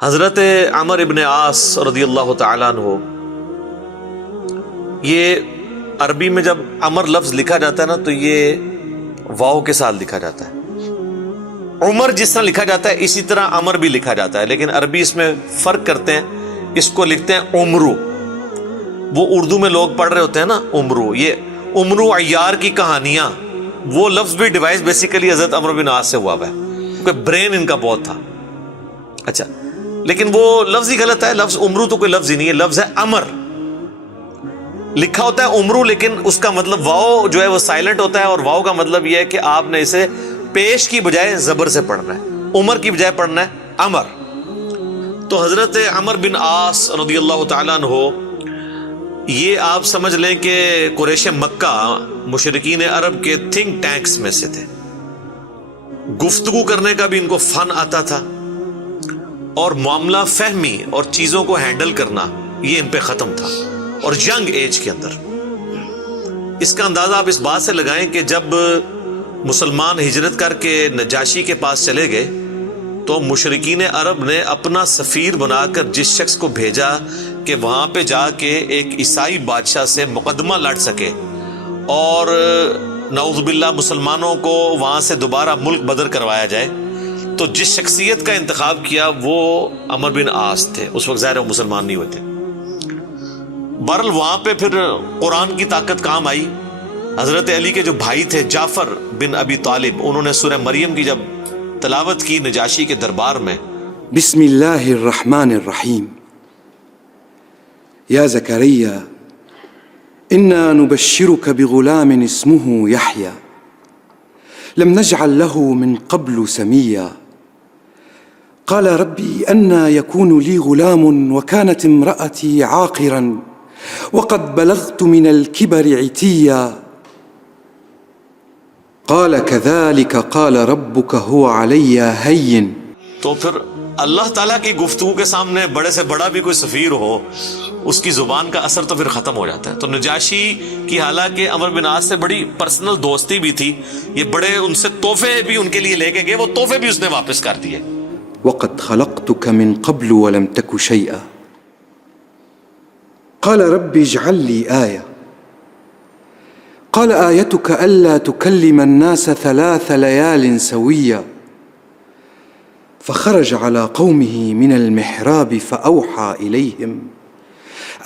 حضرت عمر ابن عاص رضی اللہ تعالیٰ عنہ، یہ عربی میں جب عمر لفظ لکھا جاتا ہے نا تو یہ واو کے ساتھ لکھا جاتا ہے۔ عمر جس طرح لکھا جاتا ہے اسی طرح عمر بھی لکھا جاتا ہے، لیکن عربی اس میں فرق کرتے ہیں، اس کو لکھتے ہیں عمرو۔ وہ اردو میں لوگ پڑھ رہے ہوتے ہیں نا عمرو، یہ عمرو عیار کی کہانیاں، وہ لفظ بھی ڈیوائس بیسیکلی حضرت عمر بن عاص سے ہوا ہوا ہے، کیونکہ برین ان کا بہت تھا۔ اچھا، لیکن وہ لفظ ہی غلط ہے، لفظ عمرو تو کوئی لفظ ہی نہیں ہے، لفظ ہے امر۔ لکھا ہوتا ہے عمرو لیکن اس کا مطلب واو جو ہے وہ سائلنٹ ہوتا ہے، اور واو کا مطلب یہ ہے کہ آپ نے اسے پیش کی بجائے زبر سے پڑھنا ہے، عمر کی بجائے پڑھنا ہے امر۔ تو حضرت عمر بن عاص رضی اللہ تعالیٰ عنہ، یہ آپ سمجھ لیں کہ قریش مکہ، مشرکین عرب کے تھنک ٹینکس میں سے تھے۔ گفتگو کرنے کا بھی ان کو فن آتا تھا، اور معاملہ فہمی اور چیزوں کو ہینڈل کرنا یہ ان پہ ختم تھا، اور ینگ ایج کے اندر۔ اس کا اندازہ آپ اس بات سے لگائیں کہ جب مسلمان ہجرت کر کے نجاشی کے پاس چلے گئے تو مشرکین عرب نے اپنا سفیر بنا کر جس شخص کو بھیجا کہ وہاں پہ جا کے ایک عیسائی بادشاہ سے مقدمہ لڑ سکے اور نعوذ باللہ مسلمانوں کو وہاں سے دوبارہ ملک بدر کروایا جائے، تو جس شخصیت کا انتخاب کیا وہ عمر بن عاص تھے۔ اس وقت ظاہر وہ مسلمان نہیں ہوئے تھے۔ بہرحال وہاں پہ پھر قرآن کی طاقت کام آئی۔ حضرت علی کے جو بھائی تھے جعفر بن ابی طالب، انہوں نے سورہ مریم کی جب تلاوت کی نجاشی کے دربار میں، بسم اللہ الرحمن الرحیم، یا زکریا انا نبشرک بغلام اسمه یحیی لم نجعل له من قبل سمیا قال ربی انا یکون لی غلام وکانت امرأتی عاقرا وقد بلغت من الكبر عتیا قال كذلك قال ربك هو علي هين۔ تو پھر اللہ تعالیٰ کی گفتگو کے سامنے بڑے سے بڑا بھی کوئی سفیر ہو، اس کی زبان کا اثر تو پھر ختم ہو جاتا ہے۔ تو نجاشی کی حالانکہ عمر بن عاص سے بڑی پرسنل دوستی بھی تھی، یہ بڑے ان سے تحفے بھی ان کے لیے لے کے گئے، وہ تحفے بھی اس نے واپس کر دیے۔ وقد خلقتك من قبل ولم تك شيئا قال رب اجعل لي آية قال آيتك ألا تكلم الناس 3 ليال سويا فخرج على قومه من المحراب فأوحى إليهم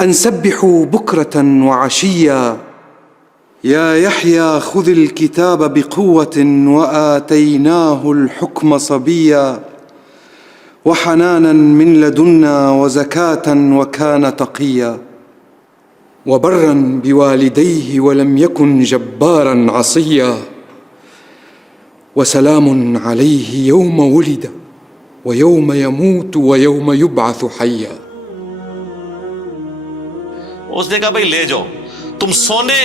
أن سبحوا بكرة وعشيا يا يحيى خذ الكتاب بقوة وآتيناه الحكم صبيا وحنانا من لدنا وزكاة وكان تقيا وبرا بوالديه ولم يكن جبارا عصيا وسلام عليه يوم ولد ويوم يموت ويوم يبعث حيا۔ اس نے کہا بھائی لے جاؤ، تم سونے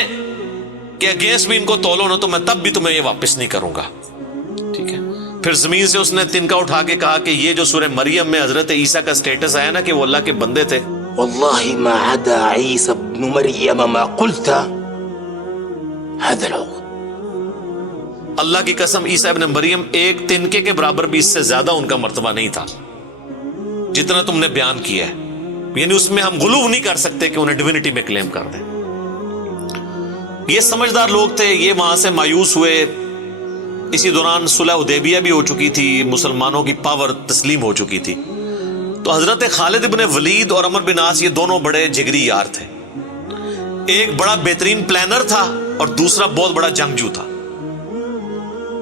کے اگینسٹ بھی ان کو تولو نا تو میں تب بھی تمہیں یہ واپس نہیں کروں گا، ٹھیک ہے۔ پھر زمین سے اس نے تنکا اٹھا کے کہا کہ یہ جو سورہ مریم میں حضرت عیسیٰ کا سٹیٹس آیا نا کہ وہ اللہ کے بندے تھے، والله ما عدا عيسى ابن مريم ما قلت هذا العقد، اللہ کی قسم عیسیٰ ابن مریم ایک تنکے کے برابر بھی اس سے زیادہ ان کا مرتبہ نہیں تھا جتنا تم نے بیان کیا ہے، یعنی اس میں ہم غلو نہیں کر سکتے کہ انہیں ڈیوینٹی میں کلیم کر دیں۔ یہ سمجھدار لوگ تھے، یہ وہاں سے مایوس ہوئے۔ اسی دوران صلح حدیبیہ بھی ہو چکی تھی، مسلمانوں کی پاور تسلیم ہو چکی تھی۔ تو حضرت خالد ابن ولید اور عمر بن عاص یہ دونوں بڑے جگری یار تھے، ایک بڑا بہترین پلانر تھا اور دوسرا بہت بڑا جنگجو تھا۔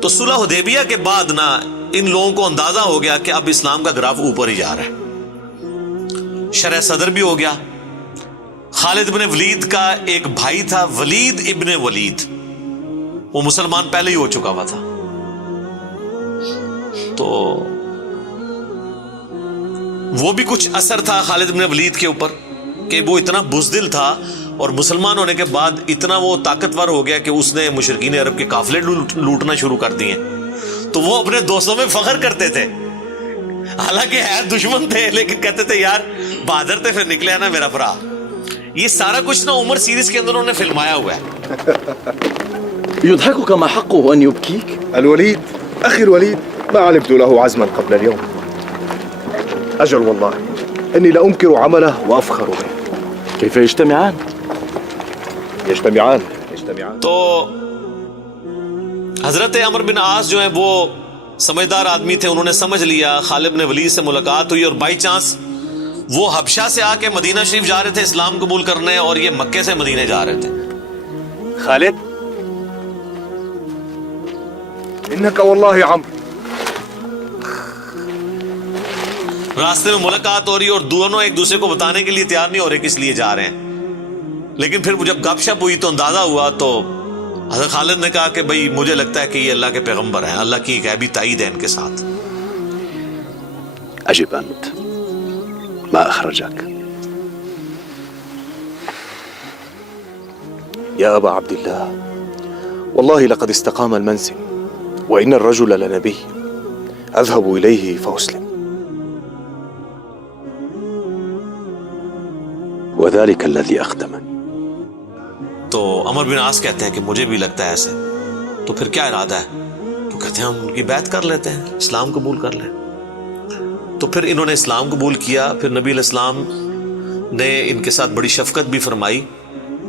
تو صلح حدیبیہ کے بعد نا ان لوگوں کو اندازہ ہو گیا کہ اب اسلام کا گراف اوپر ہی جا رہا ہے، شرح صدر بھی ہو گیا۔ خالد ابن ولید کا ایک بھائی تھا ولید ابن ولید، وہ مسلمان پہلے ہی ہو چکا ہوا تھا۔ تو وہ بھی کچھ اثر تھا خالد بن ولید کے اوپر کہ وہ اتنا بزدل تھا، اور مسلمان ہونے کے بعد اتنا وہ طاقتور ہو گیا کہ اس نے مشرکین عرب کے قافلے لوٹنا شروع کر دیے۔ تو وہ اپنے دوستوں میں فخر کرتے تھے، حالانکہ ہے دشمن تھے لیکن کہتے تھے یار بہادر تھے، پھر نکلے نا میرا بھرا۔ یہ سارا کچھ نا عمر سیریز کے اندر انہوں نے فلمایا ہوا ہے۔ يضحكك ما حقه أن يبكيك؟ الوليد أخي الوليد ما علمت له عزما قبل اليوم. أجل والله إني لأنكر عمله وأفخر به. كيف يجتمعان؟ يجتمعان. تو حضرت عمر بن عاص جو ہیں وہ سمجھدار آدمی تھے. انہوں نے سمجھ لیا خالد بن ولید سے ملاقات ہوئی اور بائی چانس وہ حبشہ سے آ کے مدینہ شریف جا رہے تھے اسلام قبول کرنے, اور یہ مکے سے مدینے جا رہے تھے. خالد إنك والله عمرو. راستے میں ملاقات ہو رہی اور دونوں ایک دوسرے کو بتانے کے لیے تیار نہیں ہو رہے کس لیے جا رہے ہیں. لیکن پھر جب گپ شپ ہوئی تو اندازہ ہوا, تو حضرت خالد نے کہا کہ بھئی مجھے لگتا ہے کہ یہ اللہ کے پیغمبر ہیں, اللہ کی غیبی تائید ہے ان کے ساتھ. أجب أنت ما أخرجك يا أبا عبد الله. والله لقد استقام المنسم وإن الرجل لنبي أذهب إليه فأسلم. وذلك الذي أخدمني. تو عمر بن عاص کہتے ہیں کہ مجھے بھی لگتا ہے ایسے. تو پھر کیا ارادہ ہے؟ تو کہتے ہیں ہم ان کی بیعت کر لیتے ہیں, اسلام قبول کر لیں. تو پھر انہوں نے اسلام قبول کیا. پھر نبی علیہ السلام نے ان کے ساتھ بڑی شفقت بھی فرمائی.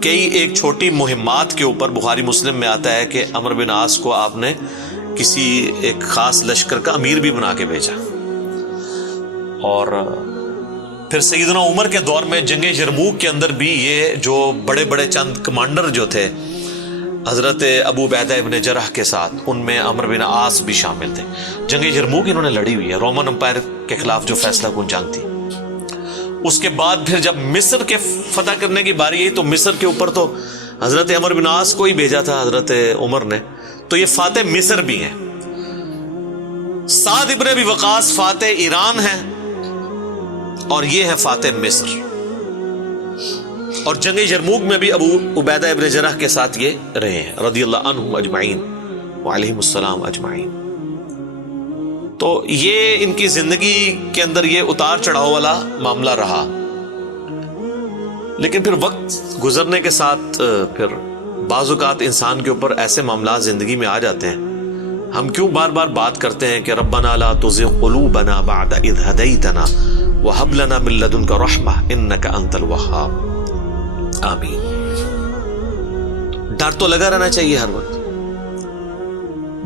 کئی ایک چھوٹی مہمات کے اوپر بخاری مسلم میں آتا ہے کہ عمر بن عاص کو آپ نے کسی ایک خاص لشکر کا امیر بھی بنا کے بھیجا. اور پھر سیدنا عمر کے دور میں جنگ یرموک کے اندر بھی یہ جو بڑے بڑے چند کمانڈر جو تھے حضرت ابو عبیدہ ابن جرح کے ساتھ, ان میں عمر بن عاص بھی شامل تھے. جنگ یرموک انہوں نے لڑی ہوئی ہے, رومن امپائر کے خلاف جو فیصلہ کن جنگ تھی. اس کے بعد پھر جب مصر کے فتح کرنے کی باری آئی تو مصر کے اوپر تو حضرت عمر بن عاص کو ہی بھیجا تھا حضرت عمر نے. تو یہ فاتح مصر بھی ہیں. سعد ابن ابی وقاص فاتح ایران ہیں اور یہ ہے فاتح مصر. اور جنگ یرموک میں بھی ابو عبیدہ ابن جرح کے ساتھ یہ رہے ہیں رضی اللہ عنہم اجمعین وعلیہم السلام اجمعین. تو یہ ان کی زندگی کے اندر یہ اتار چڑھاؤ والا معاملہ رہا. لیکن پھر وقت گزرنے کے ساتھ پھر بعض اوقات انسان کے اوپر ایسے معاملات زندگی میں آ جاتے ہیں. ہم کیوں بار بار بات کرتے ہیں کہ ربنا لا تزغ قلوبنا بعد اذ ہدیتنا وہب لنا من لدنک رحمہ انک انت الوہاب. آمین. ڈر تو لگا رہنا چاہیے ہر وقت.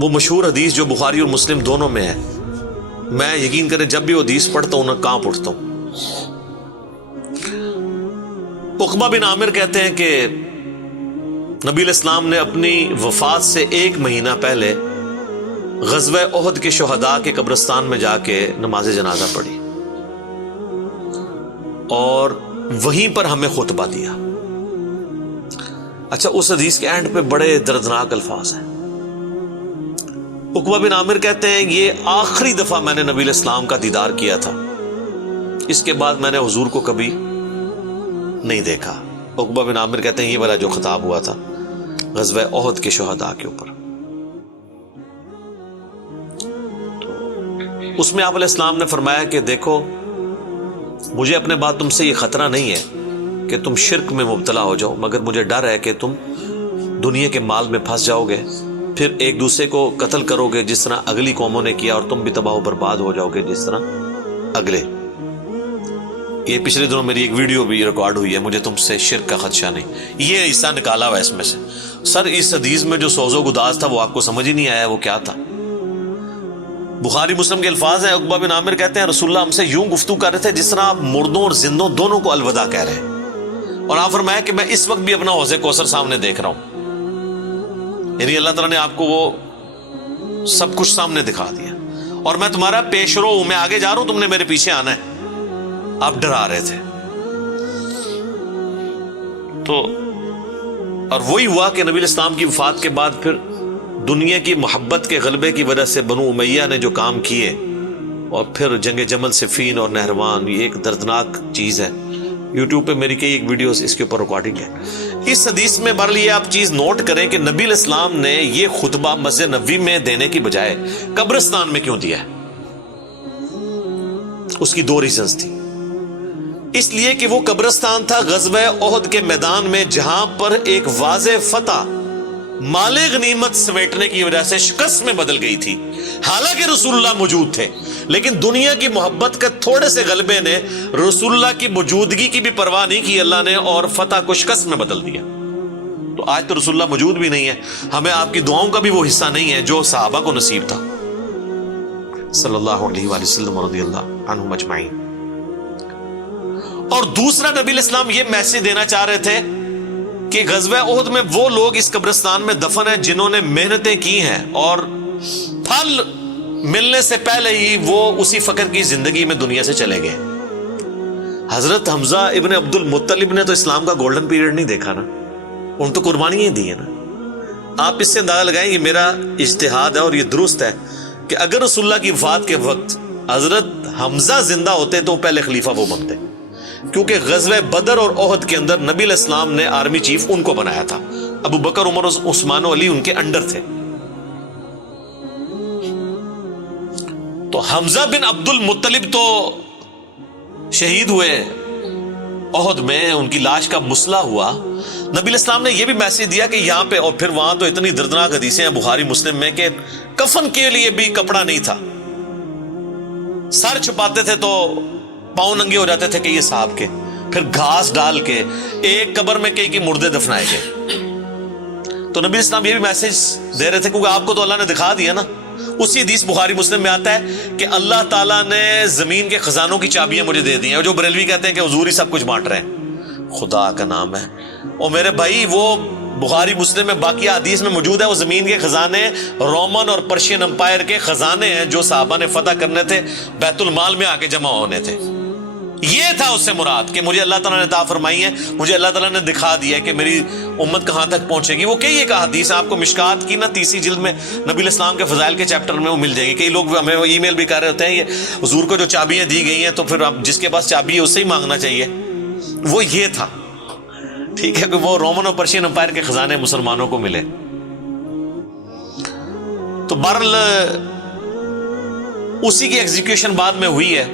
وہ مشہور حدیث جو بخاری اور مسلم دونوں میں ہے, میں یقین کریں جب بھی وہ حدیث پڑھتا ہوں نہ کانپ اٹھتا ہوں. عقبہ بن عامر کہتے ہیں کہ نبی علیہ السلام نے اپنی وفات سے 1 مہینہ پہلے غزوہ احد کے شہداء کے قبرستان میں جا کے نماز جنازہ پڑھی اور وہیں پر ہمیں خطبہ دیا. اچھا, اس حدیث کے اینڈ پہ بڑے دردناک الفاظ ہیں. عقبہ بن عامر کہتے ہیں یہ آخری دفعہ میں نے نبی علیہ السلام کا دیدار کیا تھا, اس کے بعد میں نے حضور کو کبھی نہیں دیکھا. عقبہ بن عامر کہتے ہیں یہ والا جو خطاب ہوا تھا غزوہ احد کے شہداء کے اوپر, تو اس میں آپ علیہ السلام نے فرمایا کہ دیکھو مجھے اپنے بعد تم سے یہ خطرہ نہیں ہے کہ تم شرک میں مبتلا ہو جاؤ, مگر مجھے ڈر ہے کہ تم دنیا کے مال میں پھنس جاؤ گے, پھر ایک دوسرے کو قتل کرو گے جس طرح اگلی قوموں نے کیا, اور تم بھی تباہ و برباد ہو جاؤ گے جس طرح اگلے. یہ پچھلے دنوں میری ایک ویڈیو بھی ریکارڈ ہوئی ہے, مجھے تم سے شرک کا خدشہ نہیں. یہ حصہ نکالا ہوا اس میں سے. سر اس حدیث میں جو سوز و گداز تھا وہ آپ کو سمجھ ہی نہیں آیا وہ کیا تھا. بخاری مسلم کے الفاظ ہیں. عقبہ بن عامر کہتے ہیں رسول اللہ ہم سے یوں گفتگو کر رہے تھے جس طرح آپ مردوں اور زندوں دونوں کو الوداع کہہ رہے ہیں, اور آپ فرمایا کہ میں اس وقت بھی اپنا حوض کوثر سامنے دیکھ رہا ہوں. یعنی اللہ تعالیٰ نے آپ کو وہ سب کچھ سامنے دکھا دیا, اور میں تمہارا پیش رو ہوں, میں آگے جا رہا ہوں, تم نے میرے پیچھے آنا ہے. آپ ڈرا رہے تھے. تو اور وہی ہوا کہ نبی الاسلام کی وفات کے بعد پھر دنیا کی محبت کے غلبے کی وجہ سے بنو امیہ نے جو کام کیے, اور پھر جنگ جمل صفین اور نہروان, یہ ایک دردناک چیز ہے. یوٹیوب پہ میری کئی ایک ویڈیوز اس کے اوپر ریکارڈنگ ہے. اس حدیث میں بہرحال یہ آپ چیز نوٹ کریں کہ نبی علیہ السلام نے یہ خطبہ مسجد نبوی میں دینے کی بجائے قبرستان میں کیوں دیا ہے؟ اس کی 2 ریزنز تھی. اس لیے کہ وہ قبرستان تھا غزوہ احد کے میدان میں, جہاں پر ایک واضح فتح مال غنیمت سمیٹنے کی وجہ سے شکست میں بدل گئی تھی. حالانکہ رسول اللہ موجود تھے, لیکن دنیا کی محبت کا تھوڑے سے غلبے نے رسول اللہ کی موجودگی کی بھی پرواہ نہیں کی اللہ نے، اور فتح کو شکست میں بدل دیا۔ تو آج تو رسول اللہ موجود بھی نہیں ہے، ہمیں آپ کی دعاؤں کا بھی وہ حصہ نہیں ہے جو صحابہ کو نصیب تھا صلی اللہ علیہ وآلہ وسلم رضی اللہ عنہم اجمعین۔ اور دوسرا نبی علیہ السلام یہ میسج دینا چاہ رہے تھے کہ غزوہ احد میں وہ لوگ اس قبرستان میں دفن ہیں جنہوں نے محنتیں کی ہیں اور پھل ملنے سے پہلے ہی وہ اسی فقر کی زندگی میں دنیا سے چلے گئے۔ حضرت حمزہ ابن عبد المطلب نے تو اسلام کا گولڈن پیریڈ نہیں دیکھا نا، ان تو قربانیاں دی ہیں نا۔ آپ اس سے اندازہ لگائیں، یہ میرا اجتہاد ہے اور یہ درست ہے کہ اگر رسول اللہ کی وفات کے وقت حضرت حمزہ زندہ ہوتے تو پہلے خلیفہ وہ بنتے، کیونکہ غزوہ بدر اور احد کے اندر نبی علیہ السلام نے آرمی چیف ان کو بنایا تھا، ابو بکر عمر عثمان و علی ان کے انڈر تھے۔ تو حمزہ بن عبد المطلب تو شہید ہوئے احد میں، ان کی لاش کا مسئلہ ہوا۔ نبی علیہ السلام نے یہ بھی میسج دیا کہ یہاں پہ، اور پھر وہاں تو اتنی دردناک حدیثیں ہیں بخاری مسلم میں کہ کفن کے لیے بھی کپڑا نہیں تھا، سر چھپاتے تھے تو پاؤں ننگے ہو جاتے تھے کہ یہ صاحب کے، پھر گھاس ڈال کے ایک قبر میں کئی مردے دفنائے گئے۔ تو نبی اسلام یہ بھی میسج دے رہے تھے، کیونکہ آپ کو تو اللہ نے دکھا دیا نا۔ اسی حدیث بخاری مسلم میں آتا ہے کہ اللہ تعالیٰ نے زمین کے خزانوں کی چابیاں مجھے دے دی ہیں، اور جو بریلوی کہتے ہیں کہ حضور ہی سب کچھ بانٹ رہے ہیں، خدا کا نام ہے۔ اور میرے بھائی وہ بخاری مسلم میں باقی حدیث میں موجود ہے، وہ زمین کے خزانے رومن اور پرشین امپائر کے خزانے ہیں جو صحابہ نے فتح کرنے تھے، بیت المال میں آ کے جمع ہونے تھے۔ یہ تھا اس سے مراد کہ مجھے اللہ تعالیٰ نے عطا فرمائی ہے، مجھے اللہ تعالیٰ نے دکھا دیا کہ میری امت کہاں تک پہنچے گی۔ وہ کئی ایک حدیث آپ کو مشکات کی نا 30 جلد میں نبی علیہ السلام کے فضائل کے چیپٹر میں وہ مل جائے گی۔ کئی لوگ ہمیں ای میل بھی کر رہے ہوتے ہیں، یہ حضور کو جو چابیاں دی گئی ہیں تو پھر اب جس کے پاس چابی ہے اس سے ہی مانگنا چاہیے۔ وہ یہ تھا، ٹھیک ہے، کہ وہ رومن اور پرشین امپائر کے خزانے مسلمانوں کو ملے۔ تو بہرحال اسی کی ایگزیکیوشن بعد میں ہوئی ہے،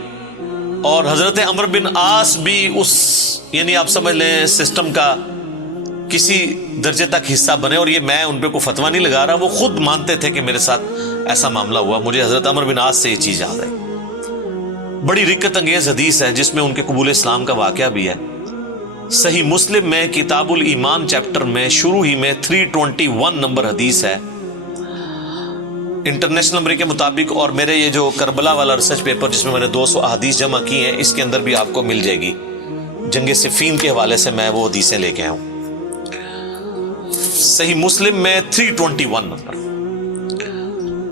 اور حضرت عمرو بن عاص بھی اس، یعنی آپ سمجھ لیں سسٹم کا کسی درجے تک حصہ بنے، اور یہ میں ان پہ کوئی فتویٰ نہیں لگا رہا، وہ خود مانتے تھے کہ میرے ساتھ ایسا معاملہ ہوا۔ مجھے حضرت عمرو بن عاص سے یہ چیز یاد آئی، بڑی رکت انگیز حدیث ہے جس میں ان کے قبول اسلام کا واقعہ بھی ہے۔ صحیح مسلم میں کتاب الایمان چیپٹر میں شروع ہی میں 321 نمبر حدیث ہے، انٹرنیشنل نمبر کے مطابق، اور میرے یہ جو کربلا والا ریسرچ پیپر جس میں میں نے 200 احادیث جمع کی ہیں، اس کے اندر بھی آپ کو مل جائے گی۔ جنگ صفین کے حوالے سے میں وہ حدیثیں لے کے آیا ہوں۔ صحیح مسلم میں 321 نمبر۔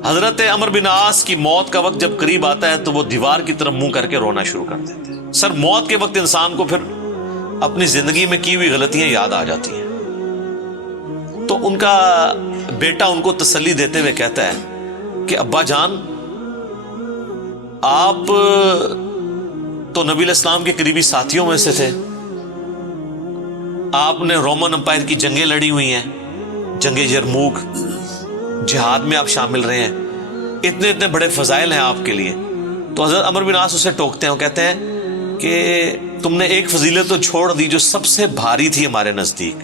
حضرت عمرو بن عاص کی موت کا وقت جب قریب آتا ہے تو وہ دیوار کی طرف منہ کر کے رونا شروع کر دیتے ہیں۔ سر موت کے وقت انسان کو پھر اپنی زندگی میں کی ہوئی غلطیاں یاد آ جاتی ہیں۔ تو ان کا بیٹا ان کو تسلی دیتے ہوئے کہتا ہے کہ ابا جان، آپ تو نبی علیہ السلام کے قریبی ساتھیوں میں سے تھے، آپ نے رومن امپائر کی جنگیں لڑی ہوئی ہیں، جنگ یرموک، جہاد میں آپ شامل رہے ہیں، اتنے اتنے بڑے فضائل ہیں آپ کے لیے۔ تو حضرت عمرو بن عاص اسے ٹوکتے ہیں، وہ کہتے ہیں کہ تم نے ایک فضیلت تو چھوڑ دی جو سب سے بھاری تھی ہمارے نزدیک،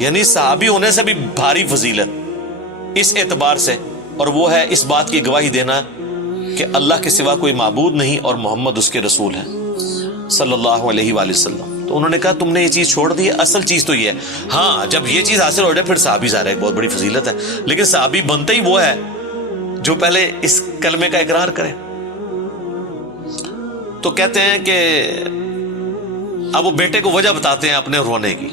یعنی صحابی ہونے سے بھی بھاری فضیلت اس اعتبار سے، اور وہ ہے اس بات کی گواہی دینا کہ اللہ کے سوا کوئی معبود نہیں اور محمد اس کے رسول ہیں صلی اللہ علیہ وآلہ وسلم۔ تو انہوں نے کہا تم نے یہ چیز چھوڑ دی ہے، اصل چیز تو یہ ہے، ہاں جب یہ چیز حاصل ہو جائے پھر صحابی ظاہر ہے ایک بہت بڑی فضیلت ہے، لیکن صحابی بنتا ہی وہ ہے جو پہلے اس کلمے کا اقرار کرے۔ تو کہتے ہیں کہ اب وہ بیٹے کو وجہ بتاتے ہیں اپنے رونے کی،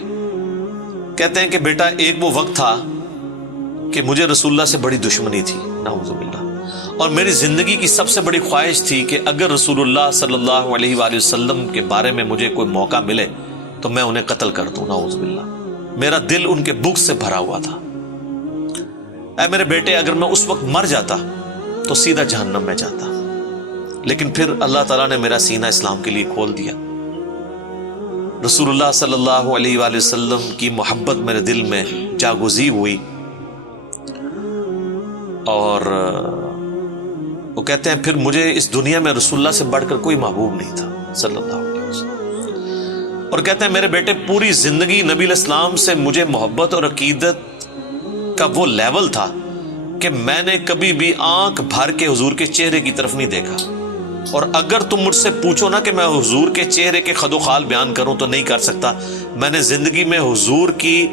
کہتے ہیں کہ بیٹا ایک وہ وقت تھا کہ مجھے رسول اللہ سے بڑی دشمنی تھی، نعوذ باللہ، اور میری زندگی کی سب سے بڑی خواہش تھی کہ اگر رسول اللہ صلی اللہ علیہ وآلہ وسلم کے بارے میں مجھے کوئی موقع ملے تو میں انہیں قتل کر دوں، نعوذ باللہ۔ میرا دل ان کے بغض سے بھرا ہوا تھا۔ اے میرے بیٹے، اگر میں اس وقت مر جاتا تو سیدھا جہنم میں جاتا، لیکن پھر اللہ تعالیٰ نے میرا سینہ اسلام کے لیے کھول دیا۔ رسول اللہ صلی اللہ علیہ وآلہ وسلم کی محبت میرے دل میں جاگزی ہوئی، اور وہ کہتے ہیں پھر مجھے اس دنیا میں رسول اللہ سے بڑھ کر کوئی محبوب نہیں تھا صلی اللہ علیہ وسلم۔ اور کہتے ہیں میرے بیٹے، پوری زندگی نبی علیہ السلام سے مجھے محبت اور عقیدت کا وہ لیول تھا کہ میں نے کبھی بھی آنکھ بھر کے حضور کے چہرے کی طرف نہیں دیکھا، اور اگر تم مجھ سے پوچھو نا کہ میں حضور کے چہرے کے خد و خال بیان کروں تو نہیں کر سکتا. میں نے زندگی میں حضور کی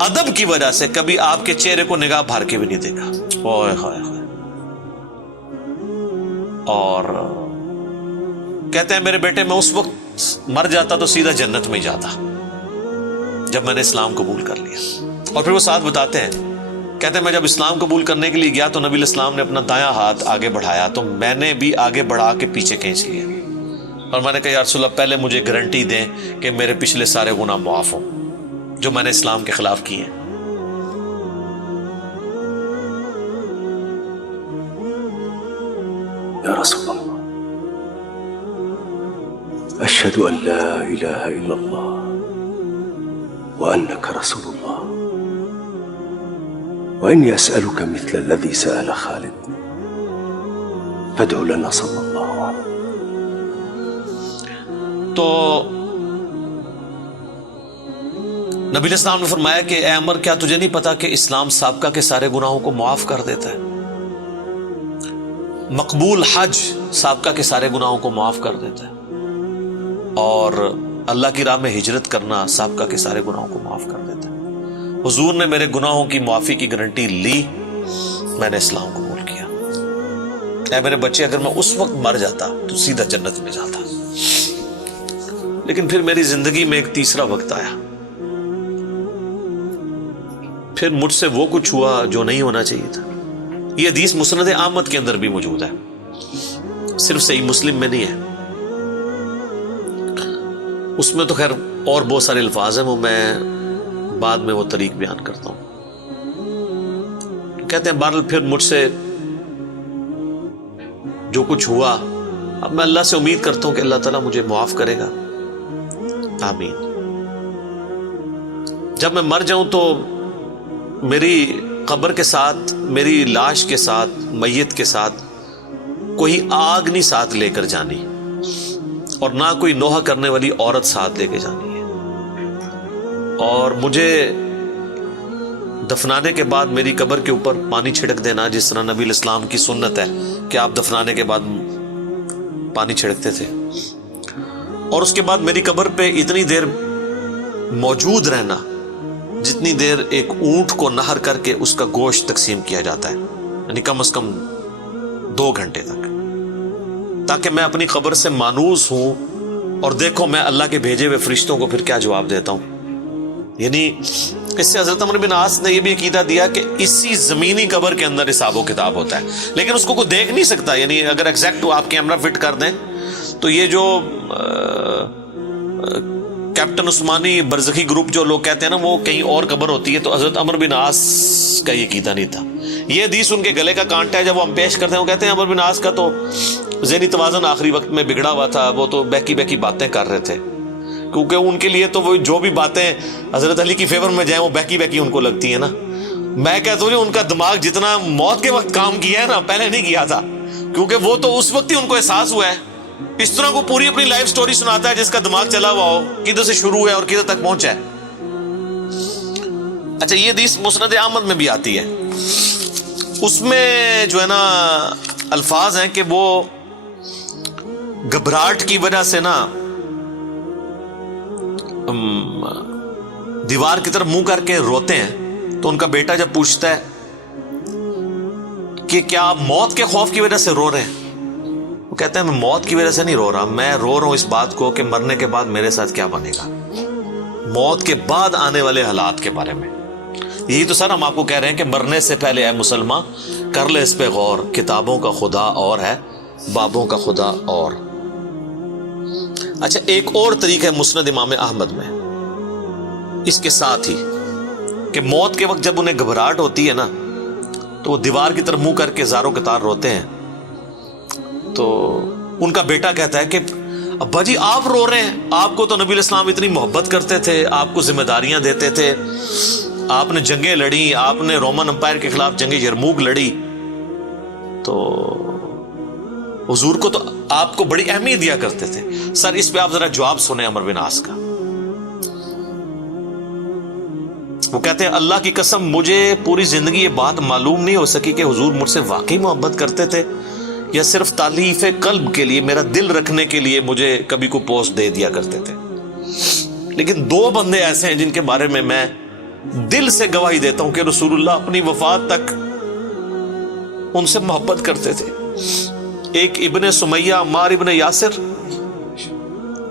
ادب کی وجہ سے کبھی آپ کے چہرے کو نگاہ بھر کے بھی نہیں دیکھا. اوئے ہوئے ہوئے. اور کہتے ہیں میرے بیٹے میں اس وقت مر جاتا تو سیدھا جنت میں جاتا جب میں نے اسلام قبول کر لیا. اور پھر وہ ساتھ بتاتے ہیں, کہتے ہیں میں جب اسلام قبول کرنے کے لیے گیا تو نبی علیہ السلام نے اپنا دایاں ہاتھ آگے بڑھایا تو میں نے بھی آگے بڑھا کے پیچھے کھینچ لیا, اور میں نے کہا یا رسول اللہ پہلے مجھے گارنٹی دیں کہ میرے پچھلے سارے گناہ معاف ہوں جو میں نے اسلام کے خلاف کیے ہیں. یا رسول اللہ اشہد ان لا الہ الا اللہ وانک رسول اللہ وإني أسألك مثل الذي سأل خالد فادع لنا صلی اللہ علیہ. تو نبی علیہ السلام نے فرمایا کہ اے عمر کیا تجھے نہیں پتا کہ اسلام سابقہ کے سارے گناہوں کو معاف کر دیتا ہے, مقبول حج سابقہ کے سارے گناہوں کو معاف کر دیتا ہے, اور اللہ کی راہ میں ہجرت کرنا سابقہ کے سارے گناہوں کو معاف کر دیتا ہے. حضور نے میرے گناہوں کی معافی کی گارنٹی لی, میں نے اسلام قبول کیا. اے میرے بچے اگر میں اس وقت مر جاتا تو سیدھا جنت میں جاتا. لیکن پھر میری زندگی میں ایک تیسرا وقت آیا, پھر مجھ سے وہ کچھ ہوا جو نہیں ہونا چاہیے تھا. یہ حدیث مسند احمد کے اندر بھی موجود ہے, صرف صحیح مسلم میں نہیں ہے. اس میں تو خیر اور بہت سارے الفاظ ہیں, وہ میں بعد میں وہ طریق بیان کرتا ہوں. کہتے ہیں بہرحال پھر مجھ سے جو کچھ ہوا, اب میں اللہ سے امید کرتا ہوں کہ اللہ تعالیٰ مجھے معاف کرے گا, آمین. جب میں مر جاؤں تو میری قبر کے ساتھ, میری لاش کے ساتھ, میت کے ساتھ کوئی آگ نہیں ساتھ لے کر جانی, اور نہ کوئی نوحہ کرنے والی عورت ساتھ لے کے جانی ہے. اور مجھے دفنانے کے بعد میری قبر کے اوپر پانی چھڑک دینا, جس طرح نبی علیہ السلام کی سنت ہے کہ آپ دفنانے کے بعد پانی چھڑکتے تھے. اور اس کے بعد میری قبر پہ اتنی دیر موجود رہنا جتنی دیر ایک اونٹ کو نہر کر کے اس کا گوشت تقسیم کیا جاتا ہے, یعنی کم از کم 2 گھنٹے تک, تاکہ میں اپنی قبر سے مانوس ہوں اور دیکھو میں اللہ کے بھیجے ہوئے فرشتوں کو پھر کیا جواب دیتا ہوں. یعنی اس سے حضرت عمر بن عاص نے یہ بھی عقیدہ دیا کہ اسی زمینی قبر کے اندر حساب و کتاب ہوتا ہے, لیکن اس کو کوئی دیکھ نہیں سکتا. یعنی اگر ایگزیکٹ آپ کیمرہ فٹ کر دیں تو یہ جو کیپٹن عثمانی برزخی گروپ جو لوگ کہتے ہیں نا وہ کہیں اور قبر ہوتی ہے, تو حضرت عمر بن عاص کا یہ عقیدہ نہیں تھا. یہ حدیث ان کے گلے کا کانٹا ہے, جب وہ ہم پیش کرتے ہیں وہ کہتے ہیں عمر بن عاص کا تو ذہنی توازن آخری وقت میں بگڑا ہوا تھا, وہ تو بہکی بہکی باتیں کر رہے تھے, کیونکہ ان کے لیے تو وہ جو بھی باتیں حضرت علی کی فیور میں جائیں وہ بہکی بہکی ان کو لگتی ہیں نا. میں کہتا ہوں ان کا دماغ جتنا موت کے وقت کام کیا ہے نا پہلے نہیں کیا تھا, کیونکہ وہ تو اس وقت ہی ان کو احساس ہوا ہے. اس طرح کو پوری اپنی لائف سٹوری سناتا ہے جس کا دماغ چلا ہوا ہو, کدھر سے شروع ہے اور کدھر تک پہنچا ہے. اچھا یہ حدیث مسند احمد میں بھی آتی ہے, اس میں جو ہے نا الفاظ ہیں کہ وہ گھبراہٹ کی وجہ سے نا دیوار کی طرف منہ کر کے روتے ہیں. تو ان کا بیٹا جب پوچھتا ہے کہ کیا آپ موت کے خوف کی وجہ سے رو رہے ہیں, وہ کہتے ہیں میں موت کی وجہ سے نہیں رو رہا, میں رو رہا ہوں اس بات کو کہ مرنے کے بعد میرے ساتھ کیا بنے گا, موت کے بعد آنے والے حالات کے بارے میں. یہی تو سر ہم آپ کو کہہ رہے ہیں کہ مرنے سے پہلے اے مسلمان کر لے اس پہ غور, کتابوں کا خدا اور ہے, بابوں کا خدا اور. اچھا ایک اور طریقہ ہے مسند امام احمد میں اس کے ساتھ ہی کہ موت کے وقت جب انہیں گھبراہٹ ہوتی ہے نا تو وہ دیوار کی طرف منہ کر کے زاروں قطار روتے ہیں. تو ان کا بیٹا کہتا ہے کہ ابا جی آپ رو رہے ہیں, آپ کو تو نبی علیہ السلام اتنی محبت کرتے تھے, آپ کو ذمہ داریاں دیتے تھے, آپ نے جنگیں لڑی, آپ نے رومن امپائر کے خلاف جنگ یرموک لڑی, تو حضور کو تو آپ کو بڑی اہمیت دیا کرتے تھے. سر اس پہ آپ ذرا جواب سنیں عمر بن عاص کا. وہ کہتے ہیں اللہ کی قسم مجھے پوری زندگی یہ بات معلوم نہیں ہو سکی کہ حضور مجھ سے واقعی محبت کرتے تھے یا صرف تالیف قلب کے لیے، میرا دل رکھنے کے لیے مجھے کبھی کو پوسٹ دے دیا کرتے تھے. لیکن 2 بندے ایسے ہیں جن کے بارے میں دل سے گواہی دیتا ہوں کہ رسول اللہ اپنی وفات تک ان سے محبت کرتے تھے. ایک ابن سمیہ عمار ابن یاسر،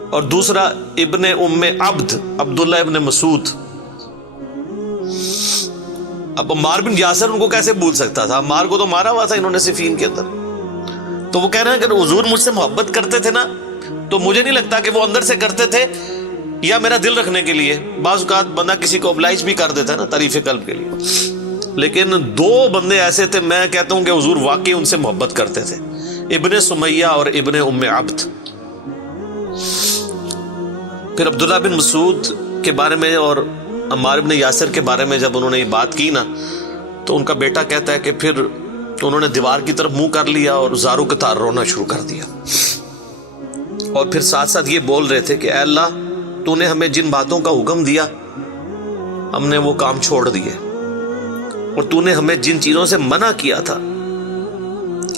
اور دوسرا ابن ام عبد عبداللہ ابن مسعود. اب عمار بن یاسر ان کو کیسے بھول سکتا تھا؟ عمار کو تو مارا ہوا تھا انہوں نے صفین کے اندر. تو وہ کہہ رہے ہیں کہ حضور مجھ سے محبت کرتے تھے نا، تو مجھے نہیں لگتا کہ وہ اندر سے کرتے تھے یا میرا دل رکھنے کے لیے. بعض اوقات بندہ کسی کو ابلائش بھی کر دیتا ہے نا تعریف قلب کے لیے. لیکن 2 بندے ایسے تھے، میں کہتا ہوں کہ حضور واقعی ان سے محبت کرتے تھے، ابن سمیہ اور ابن ام عبد. پھر عبداللہ بن مسعود کے بارے میں اور عمار بن یاسر کے بارے میں جب انہوں نے یہ بات کی نا، تو ان کا بیٹا کہتا ہے کہ پھر انہوں نے دیوار کی طرف منہ کر لیا اور زاروں کے تار رونا شروع کر دیا. اور پھر ساتھ ساتھ یہ بول رہے تھے کہ اے اللہ، تو نے ہمیں جن باتوں کا حکم دیا ہم نے وہ کام چھوڑ دیے، اور تو نے ہمیں جن چیزوں سے منع کیا تھا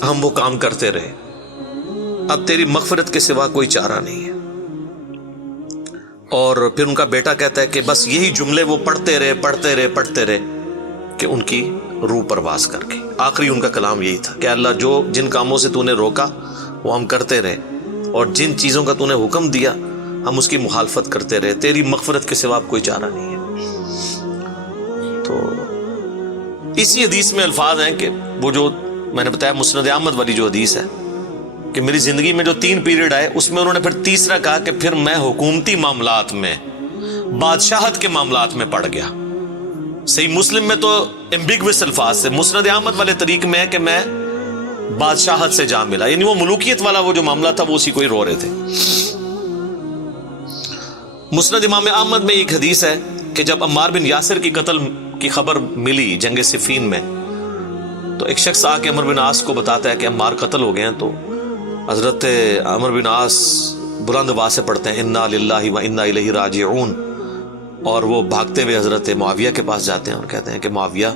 ہم وہ کام کرتے رہے. اب تیری مغفرت کے سوا کوئی چارہ نہیں ہے. اور پھر ان کا بیٹا کہتا ہے کہ بس یہی جملے وہ پڑھتے رہے کہ ان کی روح پرواز کر گئی. آخری ان کا کلام یہی تھا کہ اللہ، جو جن کاموں سے تو نے روکا وہ ہم کرتے رہے، اور جن چیزوں کا تو نے حکم دیا ہم اس کی مخالفت کرتے رہے، تیری مغفرت کے سوا کوئی چارہ نہیں ہے. تو اسی حدیث میں الفاظ ہیں کہ وہ جو میں نے بتایا مسند احمد والی جو حدیث ہے کہ میری زندگی میں جو 3 پیریڈ آئے، اس میں انہوں نے پھر تیسرا کہا کہ پھر میں حکومتی معاملات میں، بادشاہت کے معاملات میں پڑ گیا. صحیح مسلم میں تو ایمبیگوس الفاظ سے، مسند احمد والے طریق میں ہے کہ میں بادشاہت سے جا ملا، یعنی وہ ملوکیت والا وہ جو معاملہ تھا وہ اسی کو ہی رو رہے تھے. مسند امام احمد میں ایک حدیث ہے کہ جب عمار بن یاسر کی قتل کی خبر ملی جنگ صفین میں، تو ایک شخص آ کے عمر بن عاص کو بتاتا ہے کہ عمار قتل ہو گئے ہیں. تو حضرت عمر بن عاص بلند آواز سے پڑھتے ہیں انا للہ و انا الیہ راجعون، اور وہ بھاگتے ہوئے حضرت معاویہ کے پاس جاتے ہیں اور کہتے ہیں کہ معاویہ،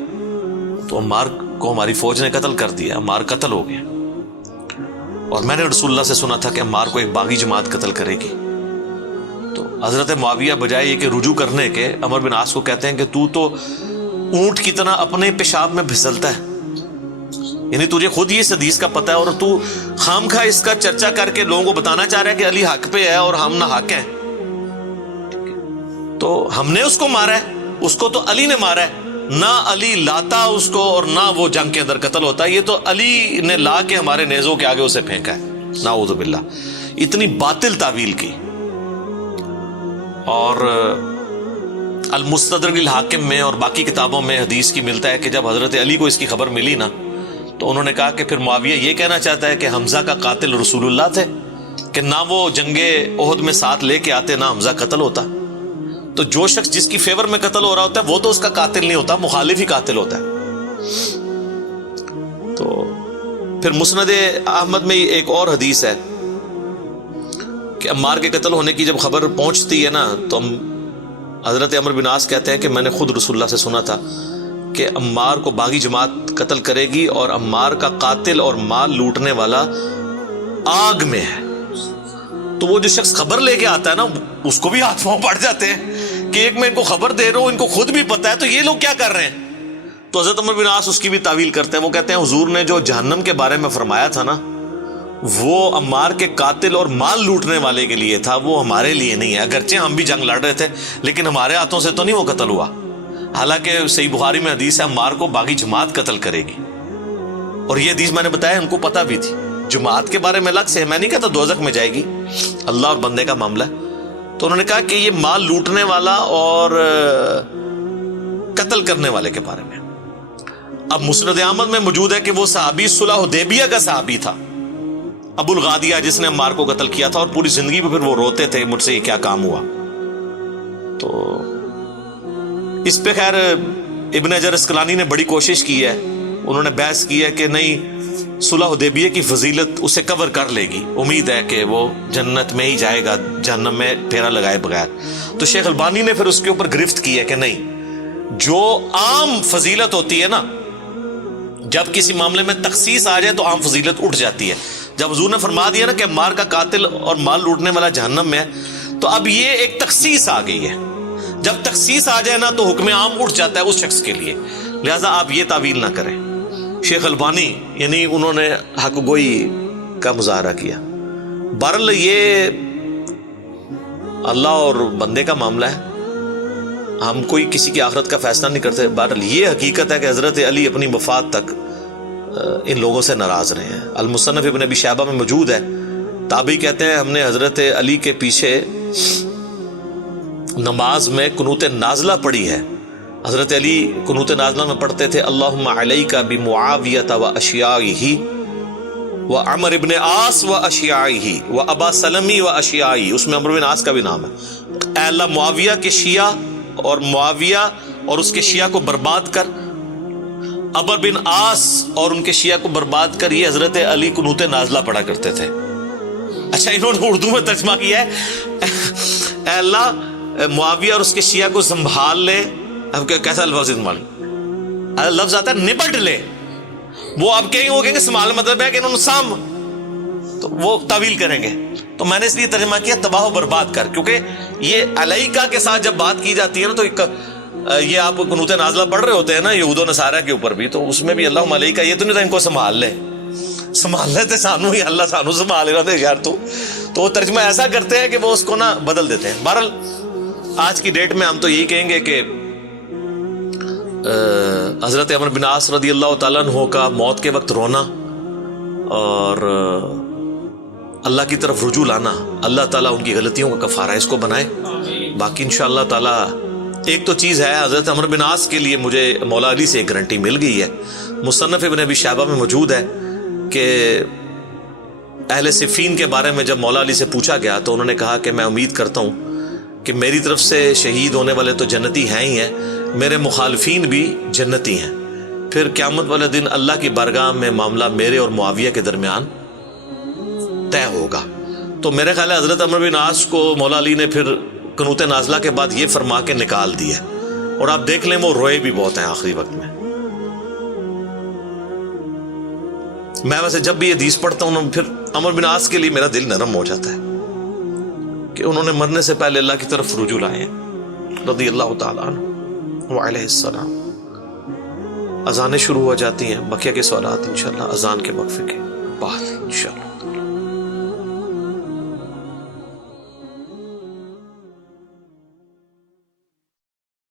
تو عمار کو ہماری فوج نے قتل کر دیا، عمار قتل ہو گئے، اور میں نے رسول اللہ سے سنا تھا کہ عمار کو ایک باغی جماعت قتل کرے گی. تو حضرت معاویہ بجائے یہ کہ رجوع کرنے کے، عمر بن عاص کو کہتے ہیں کہ تو اونٹ کی طرح اپنے پیشاب میں پھسلتا ہے، یعنی تجھے خود یہ اس حدیث کا پتہ ہے اور تو خام خواہ اس کا چرچا کر کے لوگوں کو بتانا چاہ رہا ہے کہ علی حق پہ ہے اور ہم نہ حق ہیں. تو ہم نے اس کو مارا ہے، اس کو تو علی نے مارا ہے، نہ علی لاتا اس کو اور نہ وہ جنگ کے اندر قتل ہوتا ہے، یہ تو علی نے لا کے ہمارے نیزوں کے آگے اسے پھینکا ہے، نعوذ باللہ. اتنی باطل تعویل کی. اور المستدرک الحاکم میں اور باقی کتابوں میں حدیث کی ملتا ہے کہ جب حضرت علی کو اس کی خبر ملی نا، تو انہوں نے کہا کہ پھر معاویہ یہ کہنا چاہتا ہے کہ حمزہ کا قاتل رسول اللہ تھے، کہ نہ وہ جنگ احد میں ساتھ لے کے آتے نہ حمزہ قتل ہوتا. تو جو شخص جس کی فیور میں قتل ہو رہا ہوتا ہے وہ تو اس کا قاتل نہیں ہوتا، مخالف ہی قاتل ہوتا ہے. تو پھر مسند احمد میں ایک اور حدیث ہے کہ عمار کے قتل ہونے کی جب خبر پہنچتی ہے نا، تو حضرت عمر بن عاص کہتے ہیں کہ میں نے خود رسول اللہ سے سنا تھا کہ عمار کو باغی جماعت قتل کرے گی، اور عمار کا قاتل اور مال لوٹنے والا آگ میں ہے. تو وہ جو شخص خبر لے کے آتا ہے نا، اس کو بھی ہاتھ پاؤں پڑ جاتے ہیں کہ ایک میں ان کو خبر دے رہا ہوں، ان کو خود بھی پتا ہے، تو یہ لوگ کیا کر رہے ہیں. تو حضرت عمر بن عاص اس کی بھی تعویل کرتے ہیں. وہ کہتے ہیں حضور نے جو جہنم کے بارے میں فرمایا تھا نا، وہ عمار کے قاتل اور مال لوٹنے والے کے لیے تھا، وہ ہمارے لیے نہیں ہے. اگرچہ ہم بھی جنگ لڑ رہے تھے لیکن ہمارے ہاتھوں سے تو نہیں وہ قتل ہوا. حالانکہ صحیح بخاری میں حدیث ہے عمار کو باغی جماعت قتل کرے گی، اور یہ حدیث میں نے بتایا ان کو پتہ بھی تھی. جماعت کے بارے میں الگ سے میں نہیں کہتا دوزخ میں جائے گی، اللہ اور بندے کا معاملہ ہے. تو انہوں نے کہا کہ یہ مال لوٹنے والا اور قتل کرنے والے کے بارے میں. اب مسند احمد میں موجود ہے کہ وہ صحابی صلح حدیبیہ کا صحابی تھا، ابو الغادیہ، جس نے عمار کو قتل کیا تھا، اور پوری زندگی پہ پھر وہ روتے تھے مجھ سے یہ کیا کام ہوا. تو اس پہ خیر ابن حجر اسقلانی نے بڑی کوشش کی ہے، انہوں نے بحث کی ہے کہ نہیں، صلح حدیبیہ کی فضیلت اسے کور کر لے گی، امید ہے کہ وہ جنت میں ہی جائے گا جہنم میں پھیرا لگائے بغیر. تو شیخ البانی نے پھر اس کے اوپر گرفت کی ہے کہ نہیں، جو عام فضیلت ہوتی ہے نا جب کسی معاملے میں تخصیص آ جائے تو عام فضیلت اٹھ جاتی ہے. جب حضور نے فرما دیا نا کہ مار کا قاتل اور مال لوٹنے والا جہنم میں ہے، تو اب یہ ایک تخصیص آ گئی ہے. جب تخصیص آ جائے نا تو حکم عام اٹھ جاتا ہے اس شخص کے لیے. لہذا آپ یہ تعویل نہ کریں. شیخ البانی یعنی انہوں نے حق گوئی کا مظاہرہ کیا. بہرحال یہ اللہ اور بندے کا معاملہ ہے، ہم کوئی کسی کی آخرت کا فیصلہ نہیں کرتے. بہرحال یہ حقیقت ہے کہ حضرت علی اپنی وفات تک ان لوگوں سے ناراض رہے ہیں. المصنف ابن ابی شیبہ میں موجود ہے. تابعی کہتے ہیں ہم نے حضرت علی کے پیچھے نماز میں قنوت نازلہ پڑھی ہے. حضرت علی قنوت نازلہ میں پڑھتے تھے اللہم علیک بمعاویۃ و اشیاعہ و عمر ابن عاص و اشیاعہ و ابا سلمی و اشیاعہ. اس میں عمر بن عاص کا بھی نام ہے. اے اللہ معاویہ کے شیعہ اور معاویہ اور اس کے شیعہ کو برباد کر، عمر بن عاص اور ان کے شیعہ کو برباد کر. یہ حضرت علی قنوت نازلہ پڑھا کرتے تھے. اچھا انہوں نے اردو میں ترجمہ کیا ہے اے اللہ معاویہ اور اس کے شیعہ کو سنبھال لے. اب کیسا لفظ استعمال؟ لفظ آتا ہے نپٹ لے. وہ آپ کہیں گے سنبھال مطلب ہے کہ انہوں نے سام، تو وہ تعویل کریں گے. تو میں نے اس لیے ترجمہ کیا تباہ و برباد کر، کیونکہ یہ علیکہ کے ساتھ جب بات کی جاتی ہے نا تو یہ آپ قنوت نازلہ پڑھ رہے ہوتے ہیں نا یہود و نصارہ کے اوپر بھی، تو اس میں بھی اللہم علیکہ یہ تو نہیں تھا ان کو سنبھال لے. سنبھال لیتے سانو ہی اللہ سانو سنبھال رہا تھے یار. تو وہ ترجمہ ایسا کرتے ہیں کہ وہ اس کو نا بدل دیتے ہیں. بہرحال آج کی ڈیٹ میں ہم تو یہی کہیں گے کہ حضرت عمر بن عاص رضی اللہ تعالیٰ عنہ کا موت کے وقت رونا اور اللہ کی طرف رجوع لانا، اللہ تعالیٰ ان کی غلطیوں کا کفارہ اس کو بنائے. باقی انشاءاللہ تعالیٰ ایک تو چیز ہے، حضرت عمر بن عاص کے لیے مجھے مولا علی سے ایک گارنٹی مل گئی ہے. مصنف ابن ابی شیبہ میں موجود ہے کہ اہل صفین کے بارے میں جب مولا علی سے پوچھا گیا تو انہوں نے کہا کہ میں امید کرتا ہوں کہ میری طرف سے شہید ہونے والے تو جنتی ہیں ہی ہیں، میرے مخالفین بھی جنتی ہیں. پھر قیامت والے دن اللہ کی بارگاہ میں معاملہ میرے اور معاویہ کے درمیان طے ہوگا. تو میرے خیال ہے حضرت عمر بن عاص کو مولا علی نے پھر قنوت نازلہ کے بعد یہ فرما کے نکال دیا، اور آپ دیکھ لیں وہ روئے بھی بہت ہیں آخری وقت میں. میں ویسے جب بھی یہ حدیث پڑھتا ہوں پھر عمر بن عاص کے لیے میرا دل نرم ہو جاتا ہے کہ انہوں نے مرنے سے پہلے اللہ کی طرف رجوع لائے ہیں رضی اللہ تعالیٰ عنہ وعلیہ السلام. اذانیں شروع ہو جاتی ہیں، بقیہ کے سوالات انشاءاللہ اذان کے وقفے کے بعد انشاءاللہ.